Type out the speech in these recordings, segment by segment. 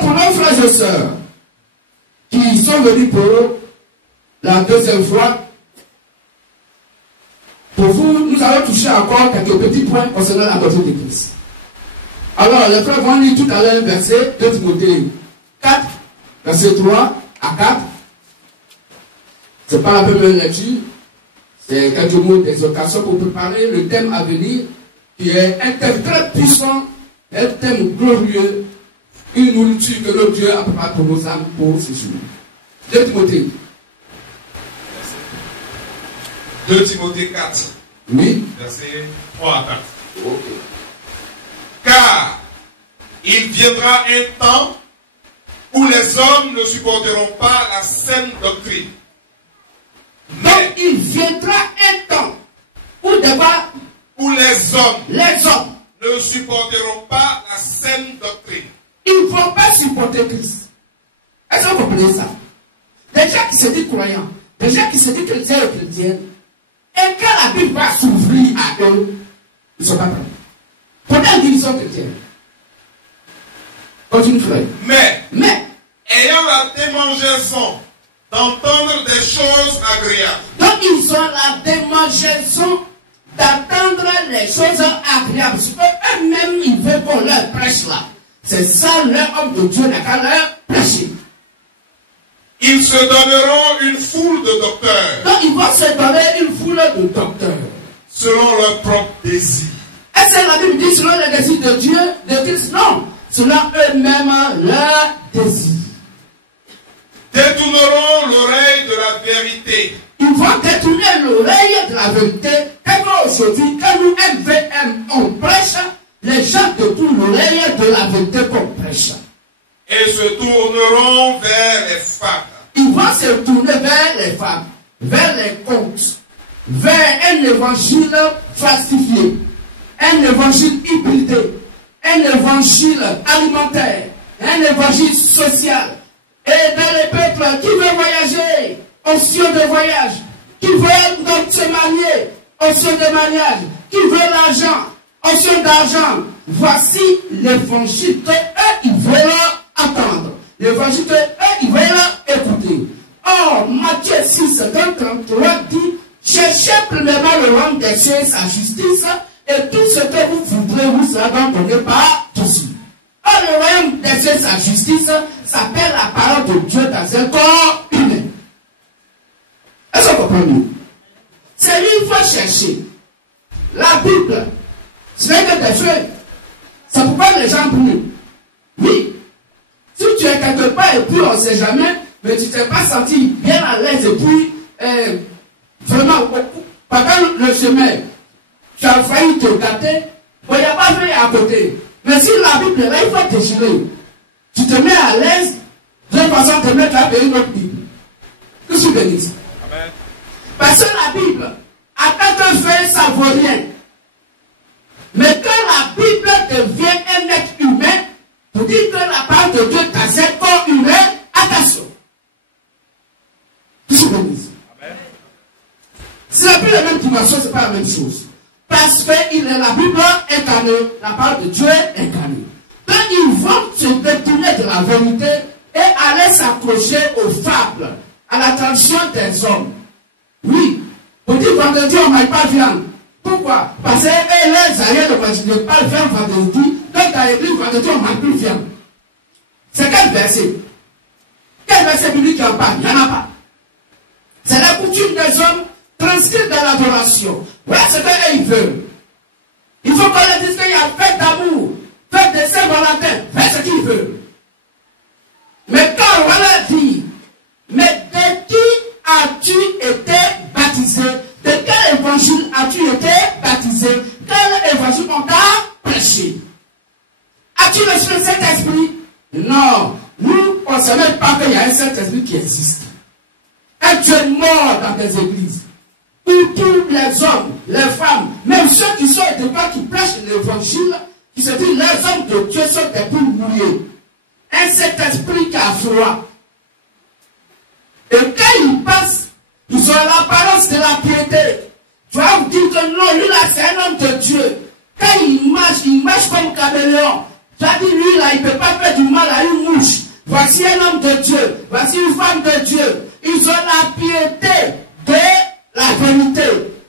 pour nos frères et sœurs qui sont venus pour la deuxième fois, pour vous, nous allons toucher encore quelques petits points concernant la doctrine de Christ. Alors, les frères vont lire tout à l'heure verset 2 Timothée 4, verset 3 à 4. Ce n'est pas la première lecture, c'est quelques mots d'exhortation pour préparer le thème à venir, qui est un thème très puissant, un thème glorieux, une nourriture que le Dieu a préparée pour nos âmes pour ce jour. 2 Timothée. 2 Timothée 4, oui. Verset 3 à 4. Okay. Car il viendra un temps où les hommes ne supporteront pas la saine doctrine. Donc il viendra un temps où les hommes ne supporteront pas la saine doctrine. Ils ne vont pas supporter Christ. Est-ce que vous comprenez ça? Des gens qui se disent croyants, des gens qui se disent chrétiens et chrétiennes, et quand la Bible va s'ouvrir à eux, ils ne sont pas prêts. Pourtant, ils sont chrétiens. Continue, frère. Mais, ayant la démangeaison d'entendre des choses agréables. Donc, ils ont la démangeaison d'attendre les choses agréables. Parce qu'eux-mêmes, ils veulent qu'on leur prêche là. C'est ça, leur homme de Dieu n'a qu'à leur prêcher. Ils se donneront une foule de docteurs. Donc, ils vont se donner une foule de docteurs. Selon leur propre désir. Est-ce que la Bible dit selon le désir de Dieu, de Christ? Non. Selon eux-mêmes, leur désir. Détourneront l'oreille de la vérité. Ils vont détourner l'oreille de la vérité. Quand aujourd'hui, quand nous MVM, on prêche, les gens détournent l'oreille de la vérité qu'on prêche. Et se tourneront vers les femmes. Ils vont se tourner vers les femmes, vers les contes, vers un évangile falsifié, un évangile hybridé, un évangile alimentaire, un évangile social. Et dans les peuples qui veulent voyager, option de voyage, qui veulent donc se marier, option de mariage, qui veulent l'argent, option d'argent. Voici l'évangile que eux, ils veulent attendre. L'évangile que eux, ils veulent écouter. Or, Matthieu 6, 33 dit, cherchez premièrement le royaume des cieux et sa justice, et tout ce que vous voudrez vous sera donné par tous. Or, le royaume des cieux et sa justice s'appelle la parole de Dieu dans un corps humain. Est-ce que vous comprenez? C'est lui qu'il faut chercher. La Bible, ce n'est que des feuilles. C'est pourquoi les gens brûlent. Oui. Si tu es quelque part et puis on ne sait jamais, mais tu ne t'es pas senti bien à l'aise et puis vraiment, pendant le chemin, tu as failli te gâter, il n'y a pas de feuille à côté. Mais si la Bible est là, il faut déchirer. Tu te mets à l'aise, de toute façon, te mettre à payer une autre Bible. Que tu bénisses. Amen. Parce que la Bible, à tant que feuille, ça ne vaut rien. Mais quand la Bible devient un être humain, pour dire que la parole de Dieu dans un corps humain, attention. Que tu bénisses. Amen. Ce n'est plus la même dimension, ce n'est pas la même chose. Parce qu'il est la Bible incarnée, la parole de Dieu incarnée. Quand ils vont se détourner de la vérité et aller s'accrocher aux fables, à la tradition des hommes. Oui, pour dire vendredi, on ne mange pas de viande. Pourquoi? Parce que les aïeux ne pas le faire vendredi. Quand dans l'église, vendredi, on ne mange plus de viande. C'est quel verset? Quel verset biblique en parle? Il n'y en a pas. C'est la coutume des hommes transcrite dans l'adoration. Voilà ce qu'ils veulent. Il faut qu'on leur dise qu'il y a fête d'amour, fête de Saint-Valentin, faites ce qu'ils veulent. Mais quand on va leur dire, mais de qui as-tu été baptisé? De quel évangile as-tu été baptisé? Quel évangile on t'a prêché? As-tu reçu le Saint-Esprit? Non. Nous, on ne sait même pas qu'il y a un Saint-Esprit qui existe. Un Dieu mort dans des églises. Où tous les hommes, les femmes, même ceux qui sont de pas qui prêchent l'évangile, qui se disent les hommes de Dieu sont des poules mouillées. Un Saint-Esprit qui a froid. Et quand ils passent, ils ont l'apparence de la piété. Tu vas vous dire que non, lui là c'est un homme de Dieu. Quand il marche comme caméléon. Tu as dit, lui, là, il ne peut pas faire du mal à une mouche. Voici un homme de Dieu. Voici une femme de Dieu. Ils ont la piété de la vérité.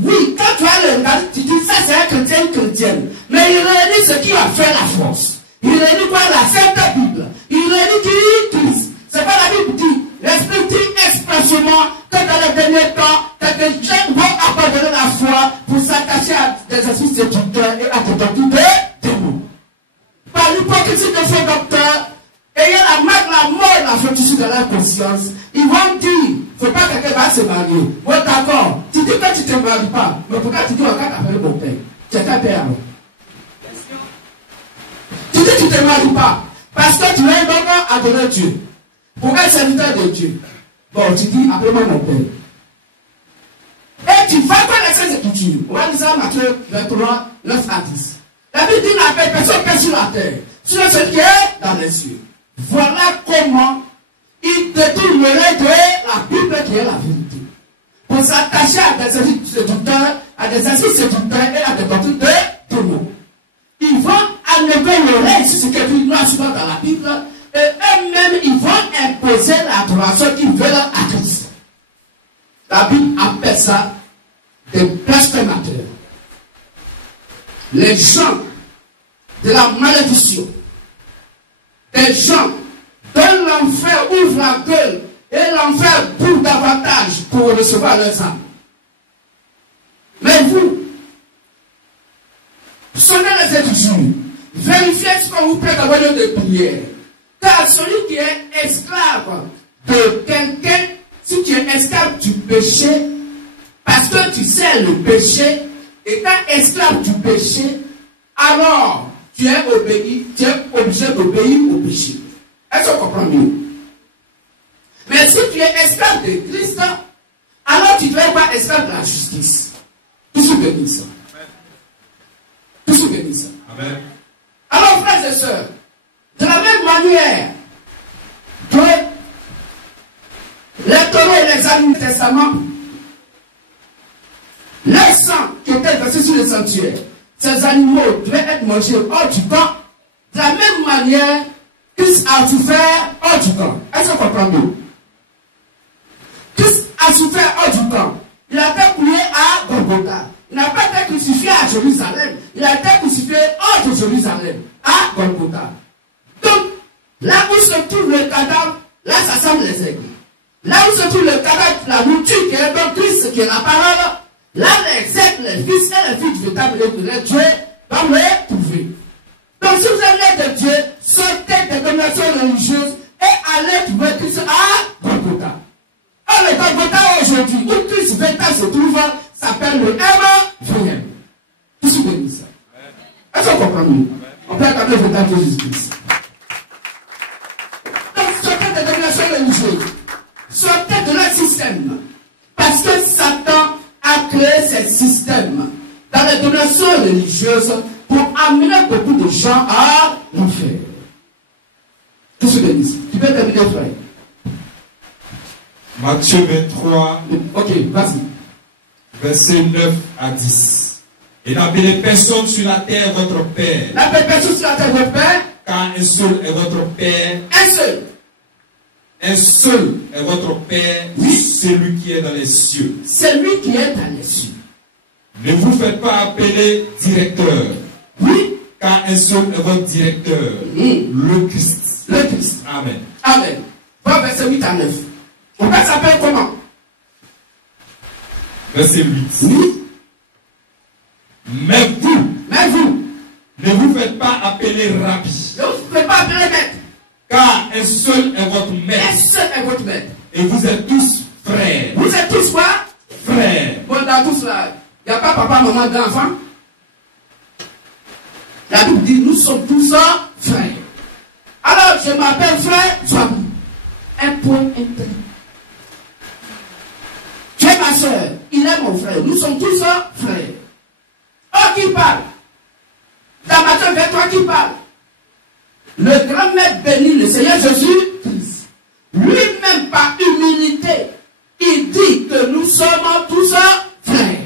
Oui, quand tu as le regard, tu dis, ça c'est un chrétien, une chrétienne. Mais il réunit ce qui va faire la force. Il réunit quoi? La Sainte Bible. Il réunit qui? Christ. C'est pas la Bible dit. L'Esprit dit expressément que dans les derniers temps, quelques jeunes vont abandonner la foi pour s'attacher à des esprits séducteurs et à des doctrines de démons. Par l'hypocrisie de ces docteurs, ayant la marque, la mort et la fortitude dans leur conscience, ils vont dire, il ne faut pas que quelqu'un va se marier. Bon, d'accord, tu dis que tu ne te maries pas, mais pourquoi tu dis, regarde, t'appelles mon père? Tu es ta père. Tu dis que tu ne te maries pas, parce que tu es un homme à adorer Dieu. Pour un serviteur de Dieu. Bon, tu dis, appelle-moi mon père. Et tu vas pas les Saintes Écritures. On va dire ça, Matthieu 23, 9 à 10. La Bible dit, n'appelle personne qui est sur la terre, sur ce qui est dans les cieux. Voilà comment il détournerait de la Bible qui est la vérité. Pour s'attacher à des esprits séducteurs, à des esprits séducteurs et à des doctrines de démons. Ils vont enlever l'oreille sur ce qui est écrit noir souvent dans la Bible. Et eux-mêmes, ils vont imposer l'adoration qu'ils veulent à Christ. La Bible appelle ça des blasphémateurs. Les gens de la malédiction, des gens dont l'enfer ouvre la gueule et l'enfer bourre davantage pour recevoir leurs âmes. Mais vous, sonnez les Écritures, vérifiez ce qu'on vous prête à votre lieu de prière. Car celui qui est esclave de quelqu'un, si tu es esclave du péché, parce que tu sais le péché, étant esclave du péché, alors tu es obligé d'obéir au péché. Est-ce qu'on comprend mieux? Mais si tu es esclave de Christ, alors tu ne es pas esclave de la justice. Tout ce béni ça. Tout ce béni ça. Amen. Alors, frères et sœurs, de la même manière que les taureaux et les animaux du Testament, les sangs qui étaient versés sur les sanctuaires, ces animaux devaient être mangés hors du camp. De la même manière, Christ a souffert hors du camp. Est-ce qu'on comprend mieux? Christ a souffert hors du camp. Il a été cloué à Golgotha. Il n'a pas été crucifié à Jérusalem. Il a été crucifié hors de Jérusalem, à Golgotha. Donc, là où se trouve le cadavre, là ça semble les aigles. Là où se trouve le cadavre, la nourriture qui est dans Christ, qui est la parole, là les aigles, les fils et les filles du véritable de Dieu vont les trouver. Donc si vous êtes de Dieu, sortez des dominations religieuses et allez trouver Christ à Golgotha. Or le Golgotha aujourd'hui, où Christ véritable se trouve, s'appelle le M.V.M. Tout ce que vous dites ça. Est-ce qu'on comprend mieux? On peut appeler le véritable de Jésus-Christ. Sortez des dominations religieuses. Sortez de leur système. Parce que Satan a créé ces systèmes dans les dominations religieuses pour amener beaucoup de gens à l'enfer. Tout ce que dit. Tu peux terminer, frère. Matthieu 23. Ok, vas-y. Verset 9 à 10. Et n'appelez personne sur la terre votre Père. N'appelez personne sur la terre votre Père. Car un seul est votre Père. Un seul. Un seul est votre Père, oui. Celui qui est dans les cieux. Celui qui est dans les cieux. Ne vous faites pas appeler directeur. Oui. Car un seul est votre directeur. Le Christ. Le Christ. Amen. Amen. Va verset 8 à 9. On va s'appeler comment? Verset 8. Oui. Mais vous, ne vous faites pas appeler rabbi. Ne vous faites pas appeler maître. Car un seul est votre maître. Un seul est votre maître. Et vous êtes tous frères. Vous êtes tous quoi? Frères. Bon, dans tous là, il n'y a pas papa, maman, d'enfants. La Bible dit, nous sommes tous frères. Alors, je m'appelle frère Fabri. Un point intérêt. Tu es ma soeur, il est mon frère. Nous sommes tous frères. Oh, qui parle? Dans Matthieu 23, qui parle? Le grand maître béni, le Seigneur Jésus-Christ, lui-même par humilité, il dit que nous sommes tous frères.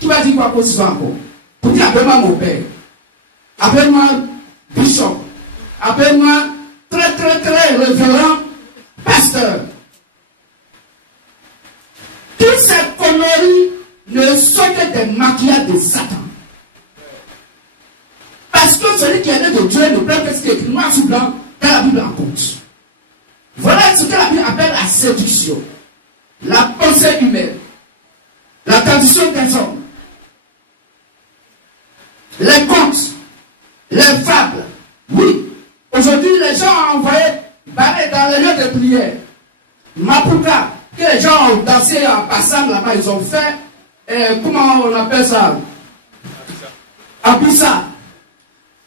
Tu vas dire quoi pour ça encore? Pour dire, appelle-moi mon père. Appelle-moi bishop. Appelle-moi très révérend pasteur. Toutes ces conneries ne sont que des maquillages de Satan. Parce que celui qui est né de Dieu ne prend que ce qui est écrit noir sur blanc dans la Bible en compte. Voilà ce que la Bible appelle la séduction, la pensée humaine, la tradition des hommes, les contes, les fables. Oui, aujourd'hui les gens ont envoyé balai dans les lieux de prière. Mapuka, que les gens ont dansé en passant là-bas, ils ont fait, comment on appelle ça? Abissa.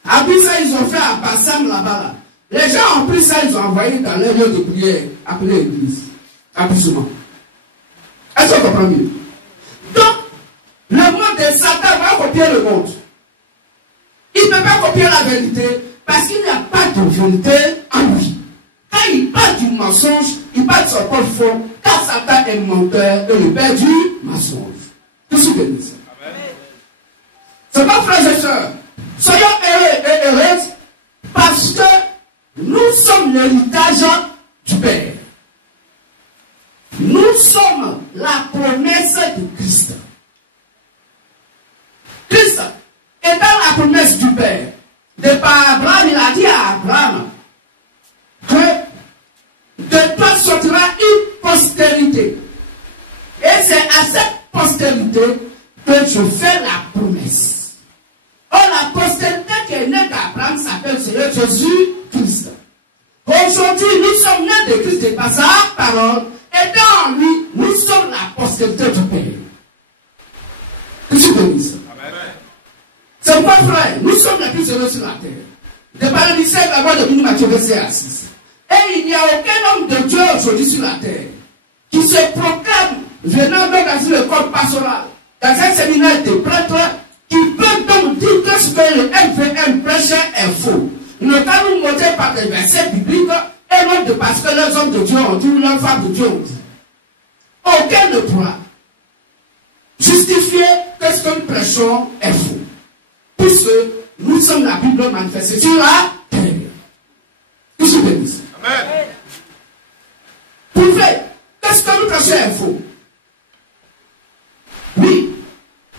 Abissa, ils ont fait en passant là-bas. Là. Les gens ont pris ça, ils ont envoyé dans les lieux de prière, appelé l'église. Abissement. Est-ce qu'on comprend mieux? Donc, le monde de Satan va copier le monde. Il ne peut pas copier la vérité parce qu'il n'y a pas de vérité en lui. Quand il parle du mensonge, il parle de son propre fond, car Satan est menteur et le père du mensonge. Tout ce que dit ça. C'est pas frères et sœurs. Soyons heureux et heureuses parce que nous sommes l'héritage du Père. Nous sommes la promesse de Christ. Christ étant la promesse du Père. De par Abraham, il a dit à Abraham que de toi sortira une postérité. Et c'est à cette postérité que je fais la promesse. Or, la postérité qui est née d'Abraham s'appelle Seigneur Jésus-Christ. Aujourd'hui, nous sommes nés de Christ et par sa parole. Et dans lui, nous sommes la postérité du Père. Qu'est-ce que tu dis ça? C'est pourquoi, frère, nous sommes les plus heureux sur la terre. De par le mystère de la voix de Béni Matthieu, verset 6. Et il n'y a aucun homme de Dieu aujourd'hui sur la terre qui se proclame venant dans le corps pastoral, dans un séminaire de prêtres, qui peut donc dire que ce que le MVM prêche est faux. Ne pas nous montrer par des versets bibliques et non de parce que les hommes de Dieu ont dit ou les femmes de Dieu ont dit. Aucun ne pourra justifier que ce que nous prêchons est faux. Puisque nous sommes la Bible manifestée sur la terre. Que je bénisse. Amen. Prouvez que ce que nous prêchons est faux. Oui.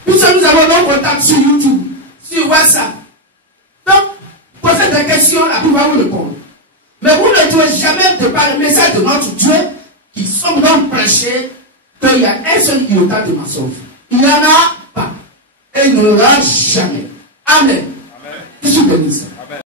Nous avons nos contacts sur YouTube, sur WhatsApp. Donc, posez des questions, la Bible va vous répondre. Mais vous ne trouvez jamais de par le message de notre Dieu qui sommes donc prêchés qu'il y a un seul iota de mensonge. Il n'y en a pas. Et il n'y en aura jamais. Amen. Amen. Que je bénisse.